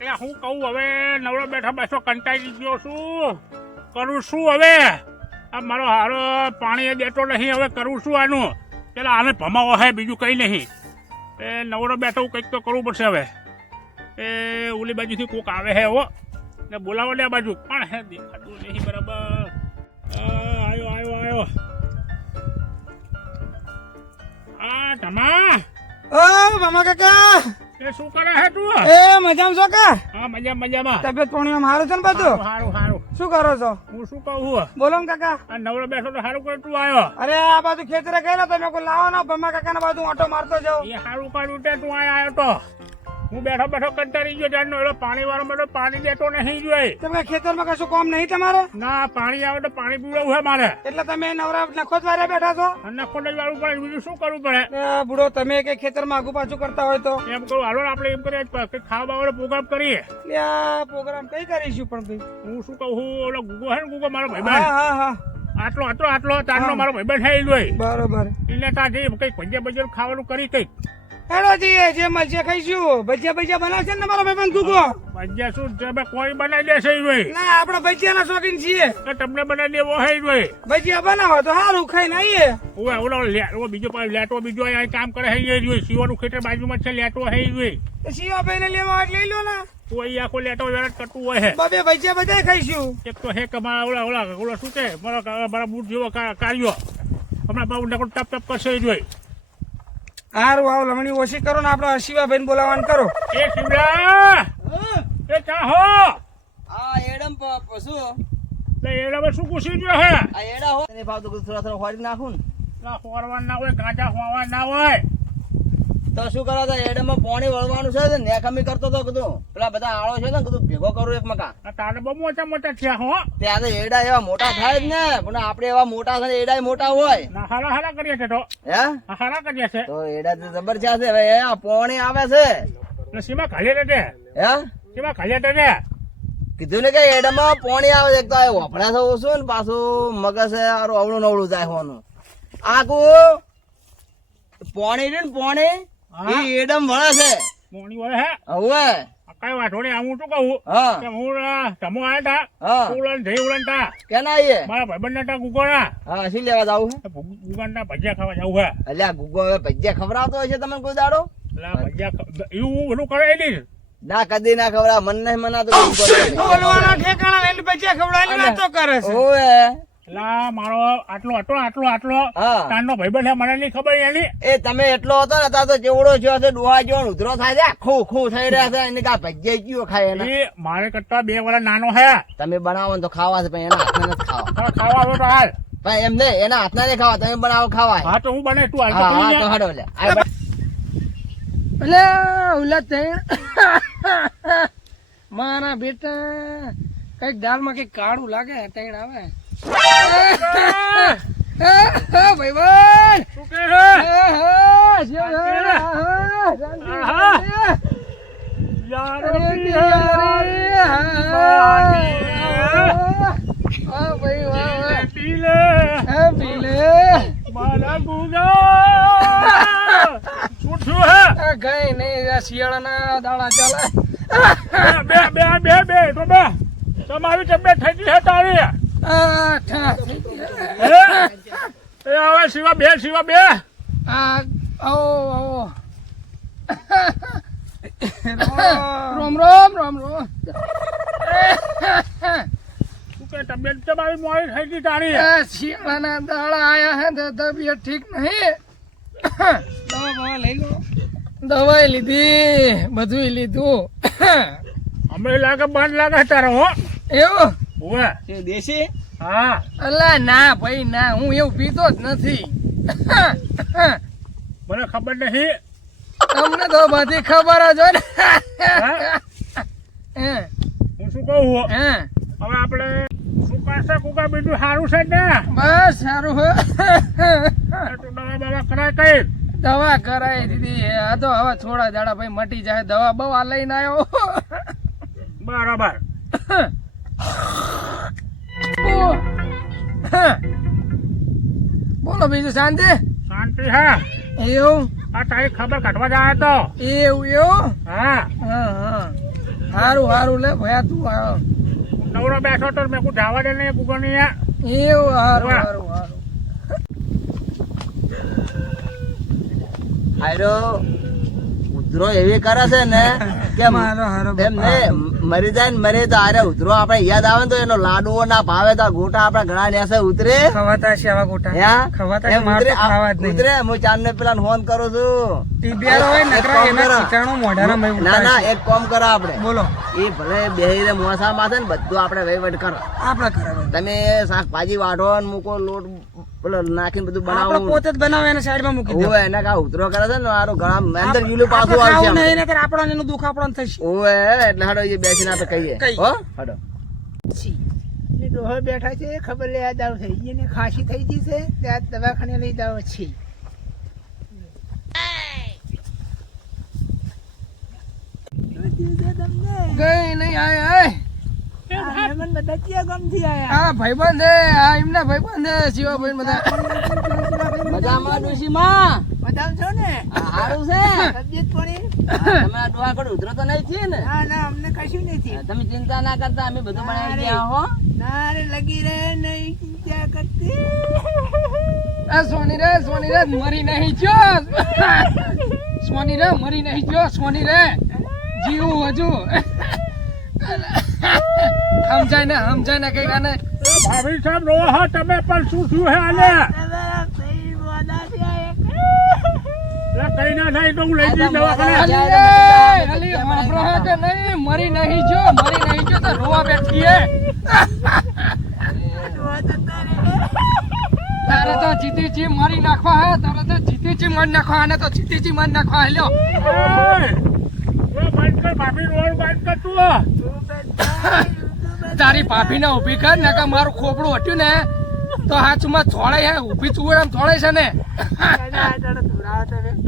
એટલે હું કહું હવે, નવરો બેઠો બેઠો કંટાળી ગયો છું. કરું શું હવે. આ મારો હારો પાણી દેતો નહીં, હવે કરું શું આનું. પેલા આને ભમાવો હે, બીજું કંઈ નહીં. એ નવરો બેઠો કંઈક તો કરવું પડશે હવે. એ ઓલી બાજુથી કોક આવે હે, હો. ને બોલાવો ને આ બાજુ. પણ હે, દેખાતું નહીં, બરાબર. આવ્યો આયો આયો આ ધમા ઓ, મામા કાકા. એ શું કરે હે તું? એ મજામાં છો કા? હા મજા મજામાં. તબિયત પાણી હારું છે ને બધું? સારું સારું શું કરો છો? હું શું કહું છું? બોલો ને કાકા. આ નવરો બેઠો તો સારું કરે તું આવ્યો? અરે આ બાજુ ખેતરે ગયેલા તમે કોઈ લાવો ના ભમા કાકા ના બાજુ ઓટો મારતો જાઉં. એ સારું કર્યું તે તું આયો તો. હું બેઠો બેઠો કંટાળી ગયો ત્યારનો એલો પાણી વાળો મતલબ પાણી દેતો નહીં જોઈ તમે કઈ ખેતરમાં કશું કામ નહીં તમારે? ના પાણી આવે તો પાણી પીવડાવું છે મારે. એટલે તમે નવરા નખો જ વારે બેઠા છો? અને ખોટ જ વાળવું પડે બીજું શું કરવું પડે? બુડો તમે કઈ ખેતરમાં આગુ પાછું કરતા હોય તો? એમ કહું હાલો આપણે એમ કરીએ કે ખાવા બાવાનો પ્રોગ્રામ કરીએ. આ પ્રોગ્રામ કઈ કરીશું પણ ભાઈ? હું શું કહું હું ઓલો ગુગો ને ગુગો મારો ભાઈ હા હા. આટલો આટલો આટલો તારનો મારો ભાઈ જોઈ. બરોબર. એટલે ત્યાં કઈ ભજીયા ભજીયા ખાવાનું કરી કંઈક. હેડો જઈએ જે મળશે ખાઈશું. ભજીયા ભજીયા બનાવશે ને તમારો ભાઈબંધ ગુગો ભજીયા શું તમે કોઈ બનાવી દેશે ભાઈ ના આપણે ભજીયાના શોખીન છીએ. તો તમને બનાવી દેવો હે ભાઈ ભજીયા બનાવો તો સારું ખાઈને આવીએ. ઓય ઓલો લેટો બીજો પાછો લેટો બીજો આ કામ કરે હે જોઈ. શિવાનું ખેતર બાજુમાં છે લેટો હે જોઈ શિવા ભાઈને લેવા આટ લઈ લો ને. કોઈ આખો લેટો વેરટ કરતું હોય હે. બબે ભજીયા બધા ખાઈશું. એક તો હે કમા મારા ઓલા ઓલા ઓલા શું કે મારા મારા બૂટ જેવો કાર્યો. હમણાં બાબુ નકર ટપ ટપ કરશે જોઈ હારું આવો લમણી ઓછી કરો ને આપણે ભાઈ બોલાવાનું કરો. એ શિવડા એ ચાહો આ એડમ પ- પશુ લે એડા શું પૂછી ગયો હે? આ એડા હો. એને ભાવ તો થોડા થોડા ફોડી નાખું ના. ખોરવા ના હોય ગાંજા ખોવા ના હોય. તો શું કરો તો એડમમાં પાણી વળવાનું છે ને નેકામી કરતો તો કીધું. પેલા બધા આળો છે ને કીધું ભેગો કરું એક મકા તારે બહુ મોટા મોટા થયા હો. ત્યાં તો એડા એવા મોટા થાય જ ને પણ આપણે એવા મોટા થાય એડા મોટા હોય. હારા હારા કરીએ છે તો. હે? હારા કરીએ છે. તો એડા તો જબરજસ્ત હવે એ પાણી આવે છે. ને સીમા ખાલી તે હે? સીમા ખાલી તે કીધું ને કે એડામાં પાણી આવે એક તો વપડા છે ઓછું ને પાછું મગજ અવળું નવળું જાય હોનું આખું પાણી રહ્યું ને પાણી હા. એ એડમ વળે છે. મોણી વળે હે? હવે કઈ વાંધો નહીં હું શું કહું? હા. કે હું ધમો આયા તા? હા. ઉલન જઈ ઉલન તા કેના આવીએ મારા ભાઈબંધ તા ગુગોના હા શું લેવા જાવું છે? ગુગન ના ભજીયા ખાવા જવું હે. એટલે ગુગો હવે ભજીયા ખવડાવતો હોય છે તમને કોઈ દાડો? એટલે ભજીયા એવું બધું કરે નહીં ના કદી ના ખવડાવ મન નહીં મનાતું. બોલવાના ઠેકાણા લઈને ભજીયા ખવડાવીને વાતો કરે છે. મારો આટલો આટલો આટલો આટલો. હા. ભાઈબંધ છે મને નહીં ખબર એની. એ તમે એટલો હતો ને તો જેવડો થયો છે ડોહા જેવો ઉધરો થાય છે ખો ખો થઈ રહ્યા છે એને કા ભજીયા કયો ખાય એને? મારે કરતા બે વર્ષ નાનો હે તમે બનાવો તો ખાવા છે પણ એના હાથના નથી ખાવા. ખાવા આવ્યો તો હાલ. પણ એમ નહીં એના હાથના નહીં ખાવા તમે બનાવો ખાવા હા તો હું બને તું હાલ હા હા તો હાડો લે. એટલે ઓલા તેણ મારા બેટા કંઈક દાળમાં કંઈક કાળું લાગે તેણ આવે. ભાઈ ભાઈ શું કહે કઈ નહીં શિયાળાના દાડા ચાલે બે બે બે બે, તો બે. તમારી તબિયત થઈ ગઈ છે તારી? હવે શિવા બે શિવા બે. રોમ રોમ રોમ રોમ. તબિયત તબિયત તમારી મોડી થઈ ગઈ તારી. શિયાળાના દાડા આયા હે તો તબિયત ઠીક નહીં. દવા બવા લઈ લો. દવાઈ લીધી બધું લીધું. અમે લાગે બંધ લાગે તારો હો. એવું? ઓવે છે દેશી? હા. અલા ના ભાઈ ના હું એવું પીતો જ નથી. મને ખબર નહીં. તમને તો બધી ખબર જ હોય ને. હે, હું. શું કહું? છું? હે. હવે આપણે શું કરશે? કુકા બીજું સારું છે ને? બસ સારું હે. તો દવા બવા કરાય કઈ? દવા કરાવી દીધી આ તો હવે થોડા દાડા ભાઈ મટી જાય. દવા બવા લઈને આવ્યો. બરાબર. બોલો બીજું શાંતિ? શાંતિ હા? એવું? આ તારી ખબર કાઢવા જાય તો. એવું એવું? હા. હા હા. હારું હારું લે ભયા તું આવો. નવરો બેઠો તો મેં કું ધાવા દે ને કુકરની એવું હારું સારું હારું હારું. આયરો ઉધરો એવી કરે છે ને કે મારો હારો એમ ને મરી જાય ને મરે તો આરે ઉતરો આપણે યાદ આવે ને તો એનો લાડુઓ ના ભાવે તો ગોટા આપણા ઘણા નેસે ઉતરે. ખવાતા છે આવા ગોટા. હા? ખવાતા છે, મારે ખાવા જ નહીં. ઉતરે? હું ચાંદ ને પેલા ફોન કરું છું. ટીબીઆર હોય નકરા એના કરો. મોઢાના મે ના ના એક કામ કરો આપણે. બોલો. એ ભલે બેહીને મોસા માથે ને બધું આપણે વહીવટ કરો. આપણે કરો તમે શાકભાજી વાઢો ને મૂકો લોટ પેલો નાખીને બધું આપણે બનાવો. પોતે જ બનાવે એને સાઈડમાં મૂકી દો. એના કા ઉતરો કરે છે ને મારો ગળા અંદર યુલો પાછો આવશે. નહીં નહીંતર આપણને એનું દુખ આપણને થશે. ઓવે એટલે હાડો એ બેસીને આપણે કહીએ. કહીએ. હો? હાડો ડોહો બેઠા છે ખબર લે આ દાવ થઈ ગઈ એને ખાંસી થઈ ગઈ છે ત્યાં દવાખાને લઈ જાવ છે. ગઈ નહીં આય આય. ભાઈબંધ હે આ એમના ભાઈબંધ બંધ. શિવાભાઈ બધા મજામાં ડોશીમાં? બધા છો ને? હારું છે. તબિયત પાણી તમે આ ઉતરો તો નહીં થઈએ ને? ના ના અમને કશું નથી તમે ચિંતા ના કરતા અમે બધું બનાવી ગયા હો. ના રે લગી રહે નહીં ચિંતા કરતી. સોની રે સોની રે મરી નહીં જો સોની રે મરી નહીં જો સોની રે. જીવું હજુ. સમજાય ને સમજાય ને કઈ કાને ભાભી સાહેબ રો હા તમે પણ શું શું હે આને એટલે કઈ ના થાય તો હું લઈ જઈશ દવાખાને. નહીં મરી નહીં જો મરી નહીં જો તો રોવા બેઠી તારે તો જીતી મારી નાખવા હે તારે તો જીતી જી મારી નાખવા તો મારી નાખવા હે લ્યો બંધ કર ભાભી રોડ બંધ કર તું. તારી ભાભીને ઊભી કર ને કે મારું ખોપડું હટ્યું ને તો હાચમાં થોડાય હે ઊભી ચુવડામ થોડાય છે ને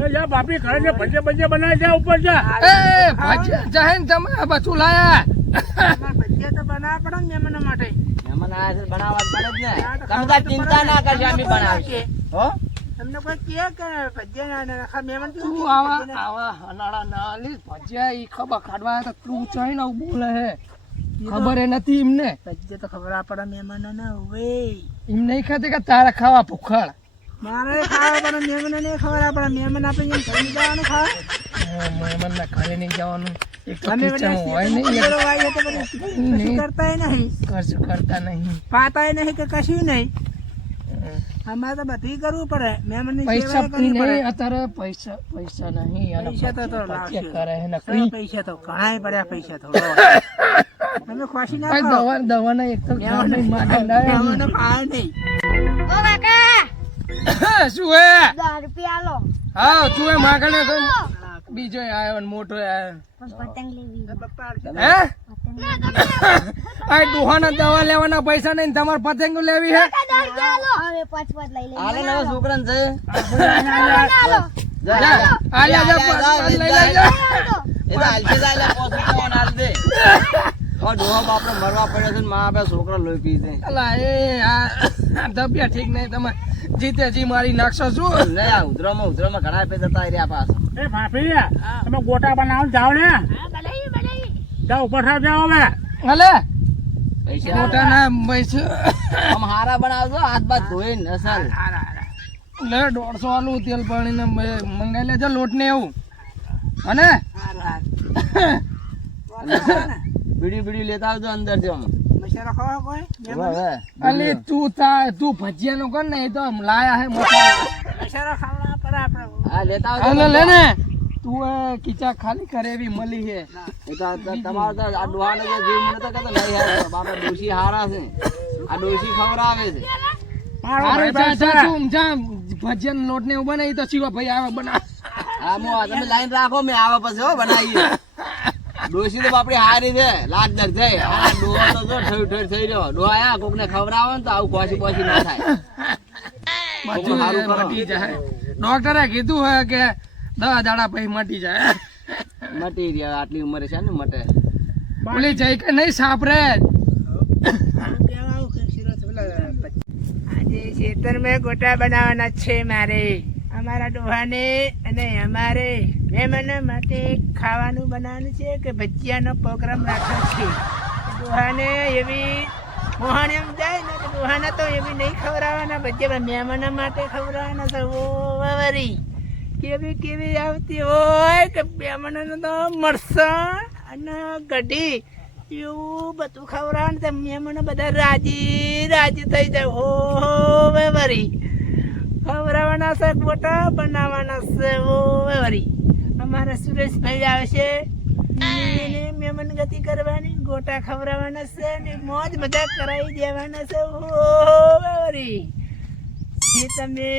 જા ઘરે ભજે ભજે બનાવી છે ઉપર જા. એ ભાજી જહેન તમે આ બધું લાયા. ભજીયા તો બનાવવા પડે ને માટે. મહેમાન આયા છે બનાવવા પડે જ ને. તમે તાર ચિંતા ના કરશો અમે બનાવીશું. હો? તમને કોઈ કહે કે ભજીયા ના નાખા મહેમાન તું આવા આવા હનાળા ના લીસ ભજીયા ઈ ખબર કાઢવા તો તું ચાઈ ને બોલે હે. ખબર એ નથી એમને. ભજીયા તો ખબર પડે મહેમાનો ને હવે એમ નહીં ખાતે કે તારા ખાવા ભૂખડ. મારે ખાવા મહેમાનો ખબર પડે મહેમાન આપણે જેમ થઈ જવાનું ખાવા. મહેમાન ના ઘરે નહીં જવાનું. એક તો અમે કિચન બધા નહીં કશું કરતા નહીં. પાતાય નહીં કે કશું નહીં. અમારે તો બધી કરવું પડે. મહેમાનની પૈસા નહીં અત્યારે પૈસા પૈસા નહીં. પૈસા તો તો કરે નકરી પૈસા તો ઘણાય પડ્યા પૈસા તો. તમે ખુશી ના દવા દવાના એક તો મહેમાનો મહેમાનો નહીં. ઓ કાકા! શું હે? દસ રૂપિયા લો હા તું એ માગણે બીજો આવ્યો ને મોટો આવ્યો પતંગ લેવી હે? આ દુહાના દવા લેવાના પૈસા નહીં તમારે પતંગ લેવી હે? હવે પાંચ પાંચ લઈ. લે આલે નવો છોકરાને છે જા, જા. જા. એ તો જા, પોસું દે. ડોહા બાપને મરવા પડ્યો છે ને મા બાપે છોકરા લોહી પી દે અલા એ આ તબિયત ઠીક નહીં તમે જીતે જી મારી નાખશો શું? લે આ ઉધરામાં ઉધરામાં ઘણા પે જતા રહ્યા પાછો. એ માફી તમે ગોટા બનાવો જાવ ને. જાઓ ઉપર થાવ જાઓ હવે. હલે પૈસા ગોટા ના પૈસા. આમ હારા બનાવજો હાથ બાથ ધોઈ અસલ. લે દોઢસો આલુ તેલ પાણી ને મંગાઈ લેજો લોટ ને એવું. અને? બીડી બીડી લેતા આવજો અંદરથી આમ મસાલો ખાવા કોઈ? હવે, હવે. અલી તું તા તું ભજીયા નું કર ને એ તો લાયા હે મસાલો ખાવા પડે આપણે હા લેતા હાલો આવજો લે ને તું એ ખાલી કરે એવી મળી હે. આ તમારો તો આ ડોહાનો જે જીવ મને તો કહેતો નહીં હારો. બાપા ડોશી હારા છે. આ ડોશી ખવડાવે ભજીયા લોટ ને એવું બનાવી તો શિવા ભાઈ આવે બના હા મો તમે લાઈન રાખો મેં આવા પછી હો ડોશી તો બાપડી હારી છે લાજ દર છે. આ ડોહા તો જો ઠર ઠર થઈ રહ્યો. ડોહા કોક ને ખવડાવો ને તો આવું કોસી કોસી ના થાય. બધું હારું મટી જાય. ડોક્ટરે કીધું હોય કે દવા દાડા પછી મટી જાય. મટી રહ્યા આટલી ઉંમરે છે ને મટે. બોલી જઈ કે નહીં સાપરે કેવા આવું કે છે પેલા પછી. ગોટા બનાવવાના છે મારે. અમારા ડોહાને અને અમારે. મહેમાનો માટે ખાવાનું બનાવવાનું છે કે ભજીયાનો પ્રોગ્રામ રાખ્યો છે. દોહાને એવી મોહન એમ જાય ને તો દોહાને તો એવી નહીં ખવડાવવાના, ભજીયા મહેમાનો માટે ખવડાવવાના ઓ વરી કેવી કેવી આવતી હોય કે મહેમાનોને તો મરસણ અને કઢી એવું બધું ખવડાવવાનું તો મહેમાનો બધા રાજી રાજી થઈ જાય. હો વરી ખવડાવવાના છે ગોટા બનાવવાના છે? ઓ વરી અમારા સુરેશભાઈ આવશે મેમન ગતિ કરવાની ગોટા ખવડાવવાના છે ને મોજ મજા કરાવી દેવાના છે. ઓ વરી એ તમે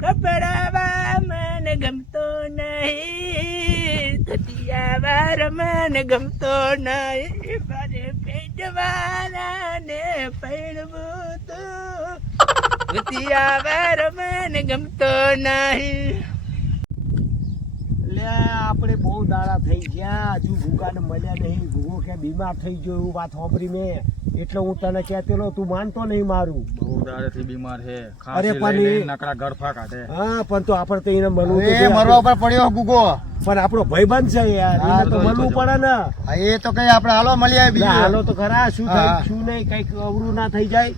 કપડાવા મને ગમતો નહીં તતિયાવાર મને ગમતો નહીં મારે પેટવાળા ને પૈણવું તો. તતિયાવાર મને ગમતો નહીં. આપણે બહુ દાડા થઈ ગયા. હજુ ભૂકાને મળ્યા નહીં. ભૂગો કે બીમાર થઈ ગયો એવું વાત સાંભળી મેં. એટલે હું તને કહેતેલો તું માનતો નહીં મારું. બહુ દાડેથી બીમાર છે. અરે પણ નકરા ગળફા કાઢે હા પણ તો આપણે તો એને મળવું એ મરવા ઉપર પડ્યો ગુગો. પણ આપણો ભાઈબંધ છે યાર એને તો તો તો મળવું પડે ને. એ તો કઈ આપણે હાલો મળી આવી બીજું. હાલો તો ખરા શું થાય શું નહીં કંઈક અવરું ના થઈ જાય.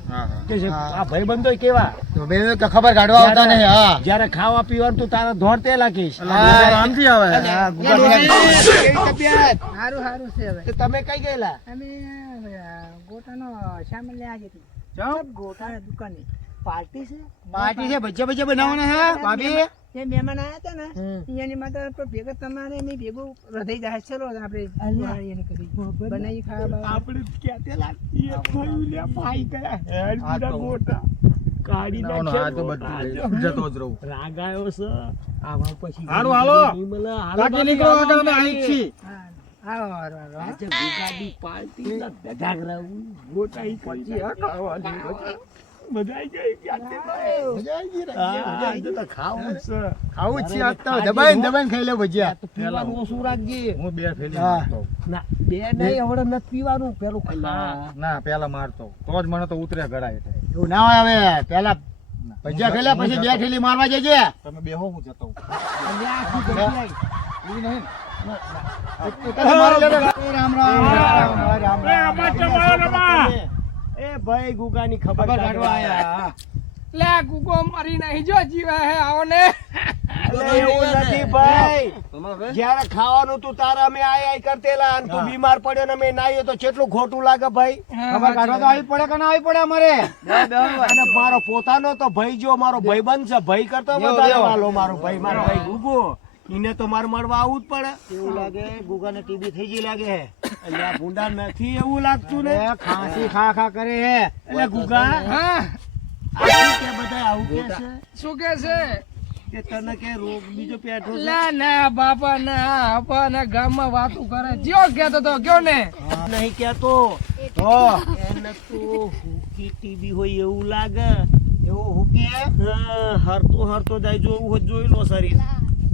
કે છે, આ ભાઈબંધો કેવા? તો બે કે ખબર કાઢવા આવતા નહીં હા. જયારે ખાવા પીવાનું તું તારા ધોરતે લાગીશ. હા. આમથી આવે. હા, ગુગા સારું સારું છે હવે. તમે કઈ ગયેલા? અમે ગોટાનો સામાન લેવા જતી ગોટા દુકાને. પાર્ટી છે. પાર્ટી છે ભજીયા ભજીયા બનાવવાના છે ભાભી. જે મહેમાન આવ્યા હતા ને એની માટે તો તમારે એની ભેગું હૃદય જાય. ચલો આપણે બનાવી ખાવા આપણે કહેતેલા એ થયું લે ભાઈ ગયા હેડ બધા તો- કાઢી ના, ના, આ તો બધું જતો જ રહું. રાગ આવ્યો છે. આવા પછી હાલો. હાલો. બાકી નીકળો. અહીં જ છીએ. હા હાલો હાલો હાલો આજે ગુગાડી પાર્ટી ના ધજાગરાવું, ગોટા ઈ પછી આ ખાવાની મજા. મજા ગઈ ક્યાંથી ભાઈ. મજા આવી ગઈ ને? હા, આજે તો ખાવું છે. ખાવું છે આજ તો દબાઈને દબાઈને ખાઈ લે ભજીયા. તો પીવાનું ઓછું રાખજે. હું બે ફેરી મારતો. ના બે નહીં હવે નથી પીવાનું પેલું ના પેલા મારતો. તો જ મને તો ઉતરે ગળાય એવું ના હોય હવે પેલા ભજીયા ખેલા પછી બે ઠેલી મારવા જજે. તમે બેહો હું જતો લેજો. જયારે ખાવાનું તું તારા અમે આય આય કરતેલા અને તું બીમાર પડ્યો ને અમે નાયો તો કેટલું ખોટું લાગે ભાઈ ખબર કાઢવા તો આવી પડે કે ના આવી પડે અમારે અને મારો પોતાનો તો ભાઈ જો મારો ભાઈ છે ભાઈ કરતો મારો ભાઈ મારો ભાઈ ગુગો. ઈને તો માર મળવા આવું જ પડે. એવું લાગે ગુગાને ટીબી થઈ ગઈ લાગે હે. એટલે આ ભૂંડા નથી એવું લાગતું ને. ખાંસી ખા ખા કરે હે. એટલે ગુગા હા. કે બધા આવું કે છે? શું કે છે? કે તને કે રોગ બીજો પેટો છે ના બાપા ના આપા ના ગામમાં વાતું કરે. જ્યો કેતો તો કયો ને. નહીં કેતો તો એને તો હુકી ટીબી હોય એવું લાગે. એવું હુકી હા, હરતો હરતો જાય જોવું હોય જોઈ લો શરીર.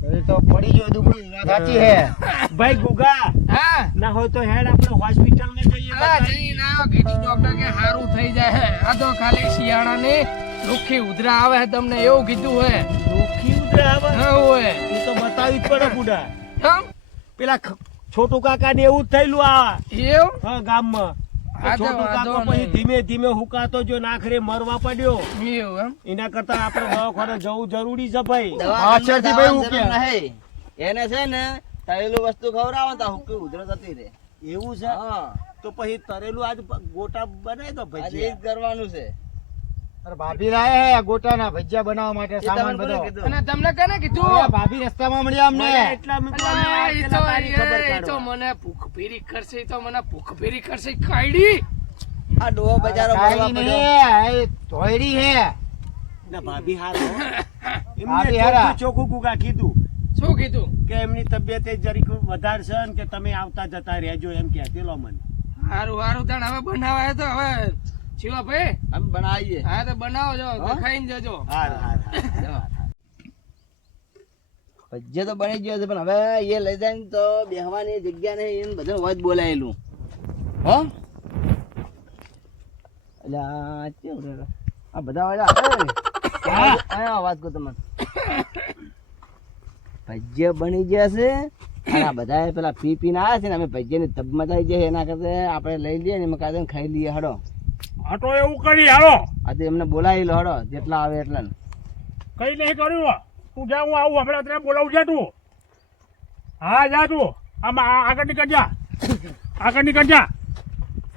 તો પડી ગયો દુબળી વાત સાચી હે. ભાઈ ગુગા હા. ના હોય તો હેડ આપણે હોસ્પિટલ ને જઈએ હા જઈ ના ગીટી ડોક્ટર કે સારું થઈ જાય હે. આ તો ખાલી શિયાળાની દુખી ઉધરા આવે તમને એવું કીધું હે. દુખી ઉધરા આવે? હા હોય. એ તો બતાવી જ પડે બુડા હમ? પેલા છોટુ કાકા ને એવું જ થયેલું આ. એવું? હા ગામમાં. છોટુ કાકો પછી ધીમે ધીમે હુકાતો જો નાખરે મરવા પડ્યો. એના કરતા આપણે દવાખાને જવું જરૂરી છે ભાઈ. પાછળથી ભાઈ હું એને છે ને તળેલું વસ્તુ ખવડાવો તો હુક્કી ઉધરો જતી રહે એવું છે? હા. તો પછી તરેલું આજ ગોટા બનાવી દો ભાઈ જ કરવાનું છે. ભાભી લાયા હે ગોટાના ભજીયા બનાવવા માટે સામાન બધો. કીધું? અને તમને કને કીધું? ભાભી રસ્તામાં મળ્યા અમને. એટલા મેં કીધું અલા, અમે ઈ પેલા તો-. મને ભૂખ ભેરી કરશે તો મને ભૂખ ભેરી કરશે. કાઢી આ ડોહો બજારો મળવા પડ્યો. એ ધોયડી હે. ના ભાભી હારો. એમને. ચોખ્ખું ગુગા કીધું. શું કીધું? કે એમની તબિયત એ જરીક વધારશે છે ને કે તમે આવતા જતા રહેજો એમ કે પેલો મને. હારું હારું તણ હવે બનાવાય તો હવે. જીવા અમે બનાવીએ. હા તો બનાવો જો ખાઈને જજો. હાર હાર હાર. ભજીયા તો બની ગયો છે પણ હવે એ લઈ જાય ને તો બેહવાની જગ્યા નહીં એને બધું વાત બોલાયેલું. હો? આ બધા વાળા વાત કહું તમને ભજીયા બની ગયા છે અને આ બધા પેલા પી પીને આવ્યા છે ને અમે ભજીયાની તબ મચાઈ જાય એના કરતા આપણે લઈ લઈએ ને એમાં કાઢે ખાઈ લઈએ હડો. હા તો એવું કરી હાલો. આ તો એમને બોલાવી લો હડો જેટલા આવે એટલા કઈ નહીં કર્યું તું જા હું આવું હમણાં તને બોલાવું છે તું. હા જા તું. આમાં આગળ નીકળ જા. આગળ નીકળ જા.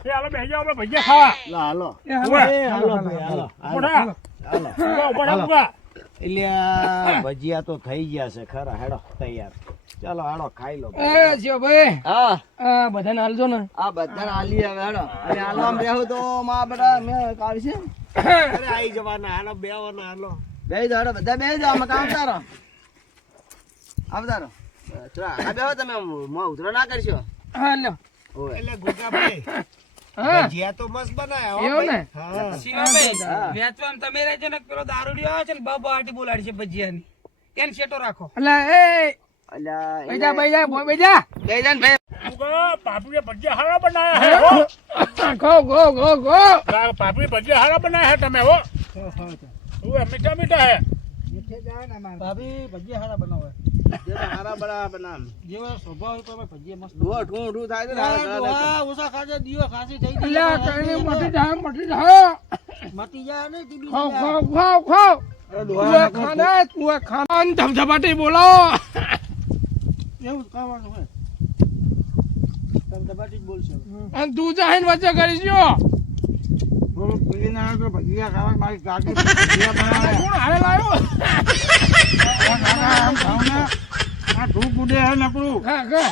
એ હાલો બે જાઓ આપણે ભજીયા ખાવા. હાલો. હાલો હાલો હાલો ભાઈ હાલો. એટલે ભજીયા તો થઈ ગયા છે ખરા હેડો તૈયાર. ચાલો હાલો ખાઈ લો. એ શિવભાઈ હા. આ બધાને હાલજો ને. આ બધાને હાલી હવે હડો અને હાલવામ બેહું તો માં બધા મે છે. અરે આઈ જવાના હાલો બેવાના હાલો. બેહી જાઓ હડો બધા બેહી જાઓ અમે કામ તારો આવતારો આ બેહો તમે મોં ઉતરો ના કરશો. હા લ્યો. એટલે ગુગાભાઈ હા. ભજીયા તો મસ્ત બનાયા હો ને? ભાઈ. હા. હા. વેચવામાં તમે રહેજો છે ને પેલો દારૂડિયો આવે છે ને બાબા આટી બોલાડી છે ભજીયાની. એને શેટો રાખો. એટલે એ બેજા બેજા બેજા બેહી જા ને ભાઈ. ઊભા, પાપડીએ ભજીયા હારા બનાયા હે હો. Go go go go. પાપડી ભજીયા હારા બનાયા હે તમે હો. ઉવે, મીઠા મીઠા હે. ભાભી ભજીયા હારા બનાવે હારા બરાબર બનાવ જેવો સ્વભાવ તો ભજીયા મસ્ત ડુઓ ઠું ઠું થાય ને. ડોહા ઓછા ખાજે દીવો ખાસી થઈ ગઈ. એટલે કઈને મટી જાય મટી જાય મટી જાય ને ટીબી ખાવ ખાવ ખાવ ખાવ. તું ખાના તું ખાના. ધબધબાટી બોલાવો. એવું ખાવાનું હોય. દબાટી જ બોલશો. અને તું જાહીને વચ્ચે કરી જો. થોડું પી ના આવે ભજીયા ખાવા મારી ગાડી ભજીયા બનાવે. કોણ હારે લાવ્યો આમ ખાવ ને આ ધૂપ ઉડે હે નકરું હા હા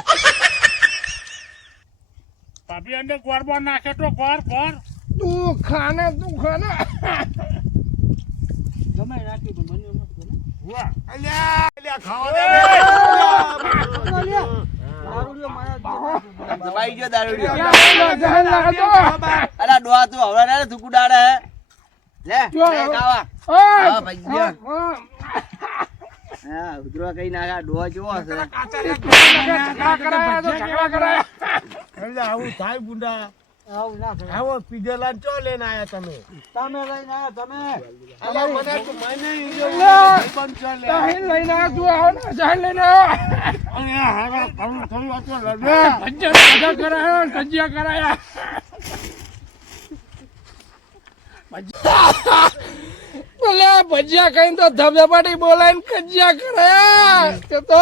પાપડી અંદર ગોળમાં નાખે તો ગોળ ગોળ તું ખાને તું ખાને. ગમે રાખ્યું તો મને દબાઈ ગયો દારૂડિયો. ડોહા તું હવે રે થૂકું ડાળે હે. લે ખાવા. હા. હા, કઈ નાખા ડોહા જેવો એટલે આવું થાય બુંડા આવું પીધેલા ચો લઈને આયા તમે? તમે લઈને આવ્યા તમે? અલ્યા મને તો મને. ભાઈબંધ ચો લે. જાહીને લઈને આવ્યો તું આવો ને જાહીને લઈને હારા કરાયા કરાયા. ભલે ભજીયા કઈ તો ધબધબાટી બોલાય ને કજિયા કરાયા તો